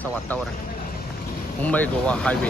असं वातावरण. मुंबई गोवा हायवे.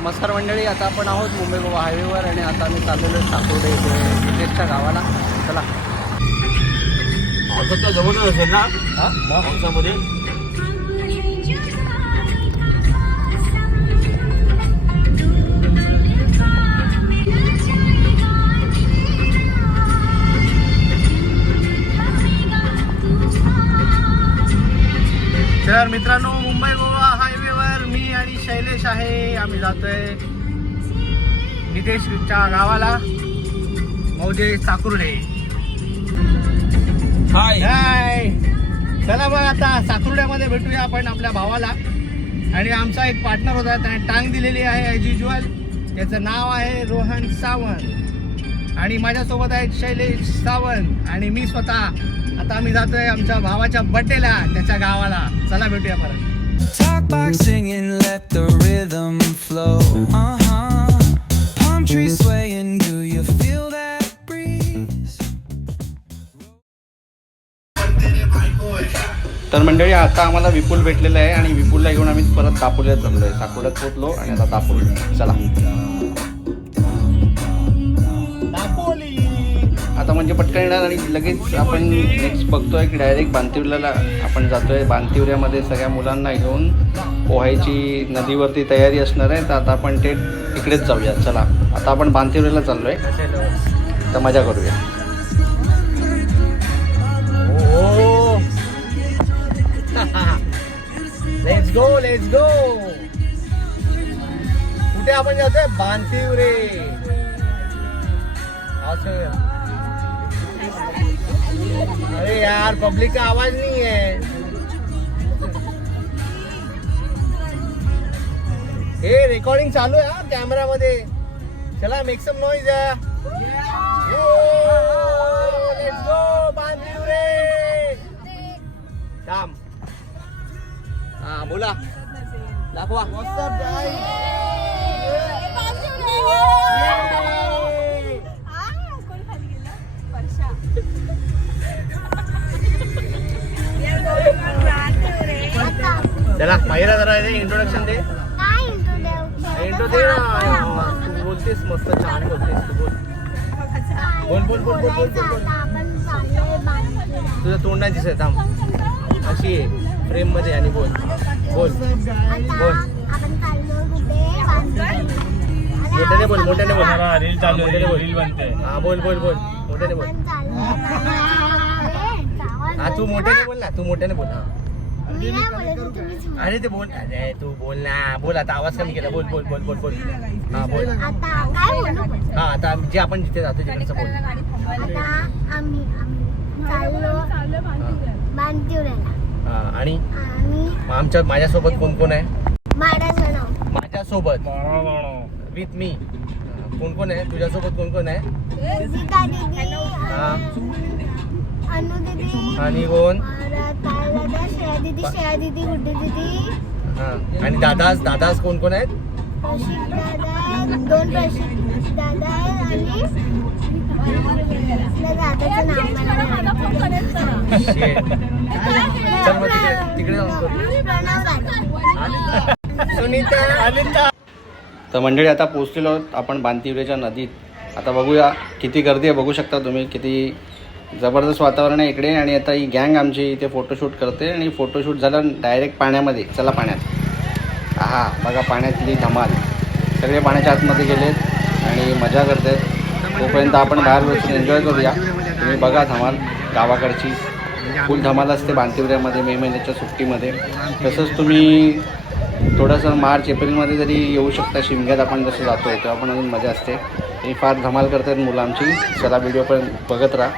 नमस्कार मंडळी आता आपण आहोत मुंबई गोवा हायवेवर आणि आता आम्ही चाललेलो आहे साकोडे गावाला. चला. पावसाच्या जवळच असेल ना? हा? पावसामध्ये? तर मित्रांनो मुंबई गोवा हायवेवर मी आणि शैलेश आहे. आम्ही जातोय नितेशच्या गावाला. मौजे साकुर्डे. हाय हाय चला मग आता साकुर्ड्यामध्ये भेटूया आपण आपल्या भावाला. आणि आमचा एक पार्टनर होता त्याने टांग दिलेली आहे ॲज युजल त्याचं नाव आहे रोहन सावंत. आणि माझ्यासोबत आहेत शैलेश सावंत. आणि मी स्वतः आता आम्ही जातोय आमच्या भावाच्या बड्डेला त्याच्या गावाला. चला भेटूया परत. तर मंडळी आता आम्हाला विपुल भेटलेलं आहे आणि विपुलला घेऊन आम्ही परत दापोलीला चाललोय साकोड्यात पोहोचलो आणि आता दापोली चला. आता म्हणजे पटकन येणार आणि लगेच आपण नेक्स्ट बघतोय की डायरेक्ट बांतिवल्याला आपण जातोय. बांतिवऱ्यामध्ये सगळ्या मुलांना घेऊन पोहायची नदीवरती तयारी असणार आहे. तर आता आपण ते इकडेच जाऊया. चला. आता आपण बांतिवऱ्याला चाललोय. तर मजा करूया. गो लेट्स गो कुठे आपण जातोय? बांतिवरे. असं. अरे यार पब्लिक का आवाज नाही आहे हे रेकॉर्डिंग चालू आहे हा कॅमेरामध्ये. चला make some noise let's go थांब. हा बोला दाखवा चला पहिला जरा इंट्रोडक्शन दे. इंट्रो दे. ना तू बोलतेस मस्त छान बोलतेस तू बोल. बोल बोल बोल बोल बोल बोल तुझं तोंड नाही दिसत थांब. अशी आहे फ्रेममध्ये आणि बोल. बोल. बोल. मोठ्याने बोल मोठ्याने बोल. रील चालू आहे, मोठ्याने बोल. रील बनते. हा बोल बोल बोल. मोठ्याने बोल. हा तू मोठ्याने बोल ना तू मोठ्याने बोल हा. अरे ते बोल. अरे तू बोल ना. बोल आता आवाज कमी केला. बोल बोल बोल बोल बोल. हा बोल. आता काय बोलू हा आता आम्ही- जे आपण जिथे जातो तिकडचं बोल. आता आम्ही आम्ही चाललो बांतिवऱ्याला हा आणि? आणि मग आमच्या माझ्यासोबत कोण कोण आहे? माझ्यासोबत. विथ मी. कोण कोण आहे? तुझ्यासोबत कोण कोण आहे? सीता दीदी हा. अनु दीदी आणि कोण? परत काय दादा श्रेया दीदी श्रेया दीदी गुड्डी दीदी. हा. आणि दादास दादास कोण कोण आहेत? प्रशिक दादा दोन प्रशिक दादा आहेत आणि त्या दादाचं नाव मला नाही. Shit. चल मग तिकडे तिकडे जाऊन करू. सुनीता तर मंडळी आता पोहोचलेलो आहोत आपण बांतिवरेच्या नदीत. आता बघूया किती गर्दी आहे बघू शकता तुम्ही. किती जबरदस्त वातावरण आहे इकडे. आणि आता ही गँग आमची इथे फोटोशूट करते. आणि फोटोशूट झालं डायरेक्ट पाण्यामध्ये. चला पाण्यात. हा बघा पाण्यातली धमाल. सगळे पाण्याच्या आतमध्ये गेलेत आणि मजा करतात तोपर्यंत आपण बाहेर बसून एन्जॉय करूया तुम्ही बघा धमाल गावाकडची. फुल धमाल असते बांतिवऱ्यामध्ये मे महिन्याच्या सुट्टीमध्ये. तसंच तुम्ही थोडंसं मार्च एप्रिलमध्ये जरी येऊ शकता शिमग्यात आपण जसं जातो आहे तेव्हा पण अजून मजा असते. आणि फार धमाल करतात मुलं आमची चला व्हिडिओ पण बघत राहा.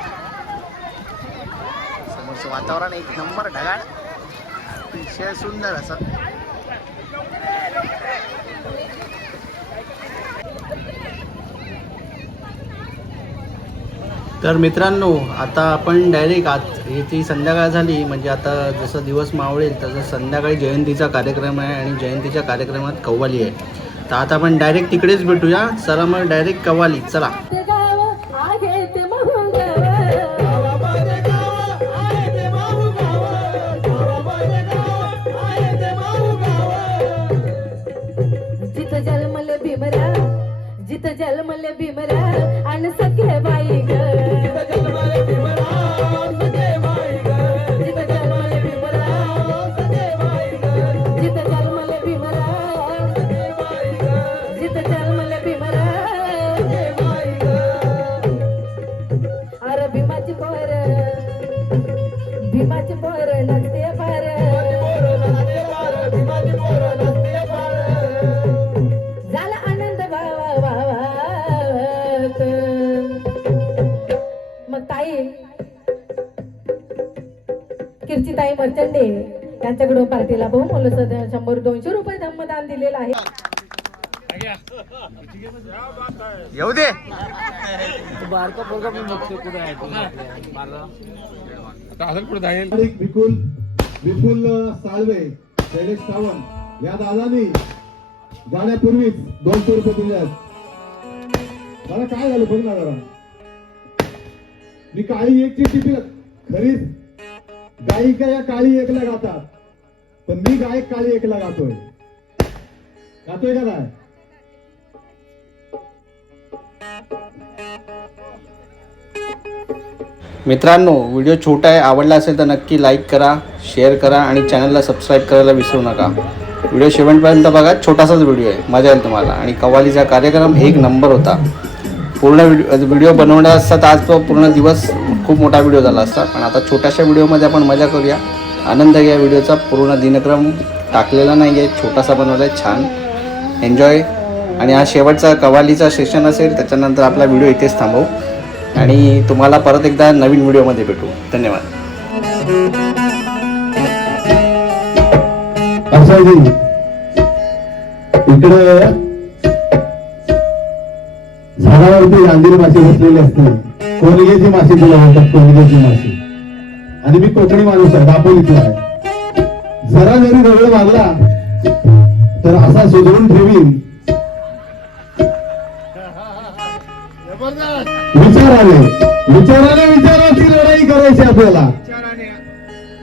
समोरचं वातावरण एक नंबर ढगाळ. अतिशय सुंदर असं. तर मित्रांनो आता आपण डायरेक्ट आज ती संध्याकाळ झाली म्हणजे आता जसं दिवस मावळेल तसं संध्याकाळी जयंतीचा कार्यक्रम आहे आणि जयंतीच्या कार्यक्रमात कव्वाली आहे. तर आता आपण डायरेक्ट तिकडेच भेटूया. चला मग डायरेक्ट कव्वाली चला. मर्चंडे यांच्याकडून पार्टीला बहु मोल शंभर दोनशे रुपये धम्मदान दिलेलं आहे. येऊ दे. एक विपुल विपुल साळवे शैलेश सावंत या दादानी जाण्यापूर्वीच दोनशे रुपये दिले आहेत. मला काय झालं बघ ना मी काळी एकची टिपी खरीच गायिका या काळी एकला गातात. पण मी गायक काळी एकला गातोय. गातोय का नाही? मित्रांनो व्हिडिओ छोटा आहे आवडला असेल तर नक्की लाईक करा शेअर करा आणि चॅनलला सबस्क्राईब करायला विसरू नका. व्हिडिओ शेवटपर्यंत बघा छोटासाच व्हिडिओ आहे मजा येईल तुम्हाला. आणि कव्वालीचा कार्यक्रम एक नंबर होता. पूर्ण व्हिडिओ व्हिडिओ बनवला तर आज तो पूर्ण दिवस खूप मोठा व्हिडिओ झाला असता. पण आता छोट्याशा व्हिडिओमध्ये आपण मजा करूया. आनंद घ्या व्हिडिओचा. पूर्ण दिनक्रम टाकलेला नाही आहे छोटासा बनवला आहे छान. एन्जॉय आणि हा शेवटचा कव्वालीचा सेशन असेल त्याच्यानंतर आपला व्हिडिओ इथेच थांबवू. आणि तुम्हाला परत एकदा नवीन व्हिडिओमध्ये भेटू. धन्यवाद. इकडे झाडावरती रांगीर माशी बसलेली असते कोणगेची माशी तुला म्हणतात कोणगेची माशी. आणि मी कोकणी माणूस आहे दापोलीतला आहे. जरा जरी रगड मारला तर असा सुधरून ठेवीन. विचाराने विचाराने विचाराची लढाई करायची आपल्याला.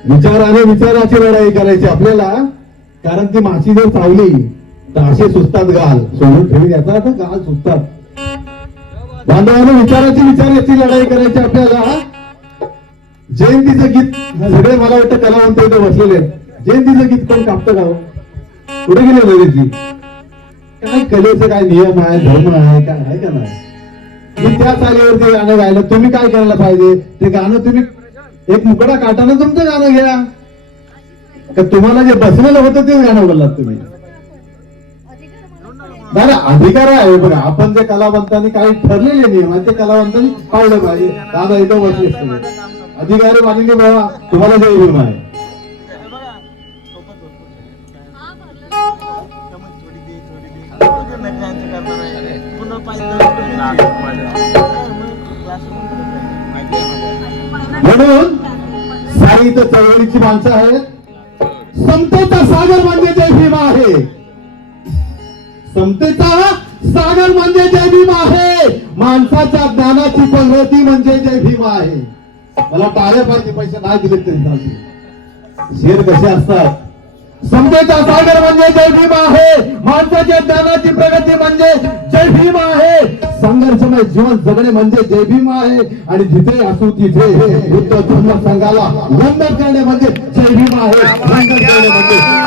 विचाराने. विचाराची लढाई करायची आपल्याला. कारण ती माशी जर चावली तर असे सुचतात गाल सोडून ठेवी याचा गाल सुचतात बांधवाने विचाराची विचाराची लढाई करायची आपल्याला. जयंतीचं गीत सगळे मला वाटतं कलावंत इथे बसलेले जयंतीचं गीत कोण कापतं का कुठे गेले ललितजी काय कलेचे काय नियम आहे धर्म आहे काय आहे का नाही? मी त्या चालीवरती गाणं गायलं. तुम्ही काय करायला पाहिजे? ते गाणं तुम्ही एक मुकडा काटानं तुमचं गाणं घ्या. का तुम्हाला जे बसलेलं होतं ते गाणं बोललात तुम्ही? बरं अधिकार आहे बघा आपण जे कलावंतांनी काही ठरलेले नियम आहेत ते कलावंतांनी पाळलं पाहिजे. दादा इथं बसले सगळे अधिकारी मानिले बाबा तुम्हाला जे नियम आहे. म्हणून सारी इथं चळवळीची माणसं आहेत. संतोचा सागर म्हणजे जय भीमा आहे. समतेचा सागर म्हणजे जय भीम आहे. माणसाच्या ज्ञानाची प्रगती म्हणजे जय भीम आहे. मला टाळ्या पाहिजे पैसे नाही दिले तरी चालते शेर कसे असतात? समतेचा सागर म्हणजे जय भीम आहे. माणसाच्या ज्ञानाची प्रगती म्हणजे जय भीम आहे. संघर्षमय जीवन जगणे म्हणजे जय भीम आहे. आणि जिथे असू तिथे बुद्ध धर्म संघाला वंदन करणे म्हणजे जय भीम आहे. वंदन करणे म्हणजे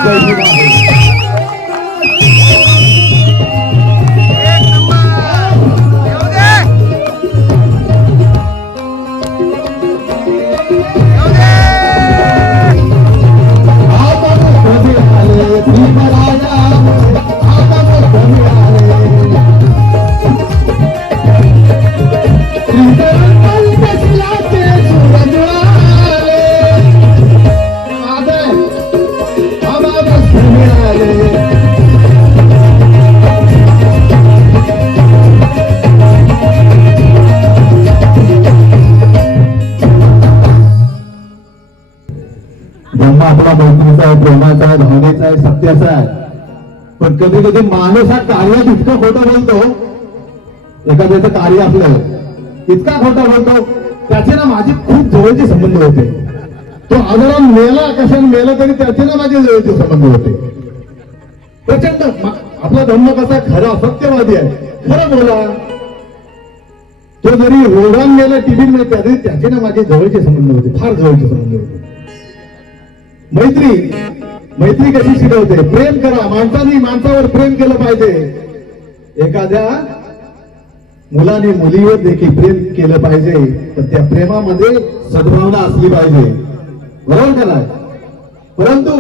धम्म आपला मैत्रीचा आहे प्रेमाचा आहे भावनेचा आहे सत्याचा आहे. पण कधी कधी माणूस हा कार्यात इतकं खोटं बोलतो एखाद्याचं कार्य आपलं इतका खोटा बोलतो त्याचे ना माझे खूप जवळचे संबंध होते. तो आदरा मेला कशाने मेला तरी त्याचे ना माझे जवळचे संबंध होते. प्रचंड आपला धर्म कसा खरा सत्यवादी आहे. खरं बोला. तो जरी रोगान गेला टिफिन मिळत तरी त्याचे ना माझे जवळचे संबंध होते फार जवळचे संबंध होते. मैत्री. मैत्री कशी शिकवते? प्रेम करा. माणसाने माणसावर प्रेम केलं पाहिजे. एखाद्या मुलाने मुलीवर देखील प्रेम केलं पाहिजे पण त्या प्रेमामध्ये सद्भावना असली पाहिजे. बरोबर त्याला परंतु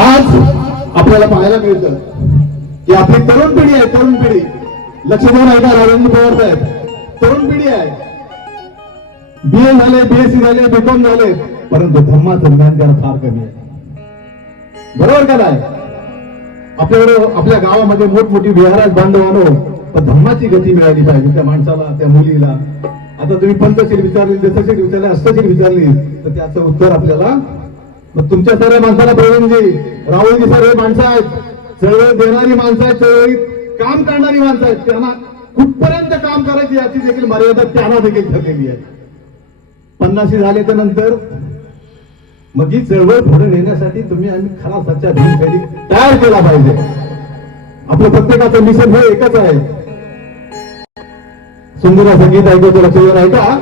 आज आपल्याला पाहायला मिळतं की आपली तरुण पिढी आहे तरुण पिढी. लक्ष देऊन ऐका रवींद्र पवार साहेब तरुण पिढी आहे. बी ए झाले बीएससी झाले बीकॉम झाले परंतु धर्माचं ज्ञान त्याला फार कमी आहे. बरोबर का नाही? आपल्याकडं आपल्या गावामध्ये मोठमोठी विहारात बांधवानो पण धर्माची गती मिळाली पाहिजे त्या माणसाला त्या मुलीला. आता तुम्ही पंतशील विचारली दशशील विचारली अष्टशील विचारली तर त्याचं उत्तर आपल्याला मग तुमच्या सर्व माणसाला प्रवीणजी राहुलजी सर्व माणसं आहेत चळवळ देणारी माणसं आहेत चळवळीत काम करणारी माणसं आहेत त्यांना कुठपर्यंत काम करायची याची देखील मर्यादा त्यांना देखील ठरलेली आहे. पन्नाशी झाल्याच्यानंतर मग ही चळवळ पुढे नेण्यासाठी तुम्ही आम्ही खरा सच्चा तयार केला पाहिजे. आपलं प्रत्येकाचं मिशन हे एकच आहे. सुंदर संगीत ऐकवतो लक्ष देऊन ऐका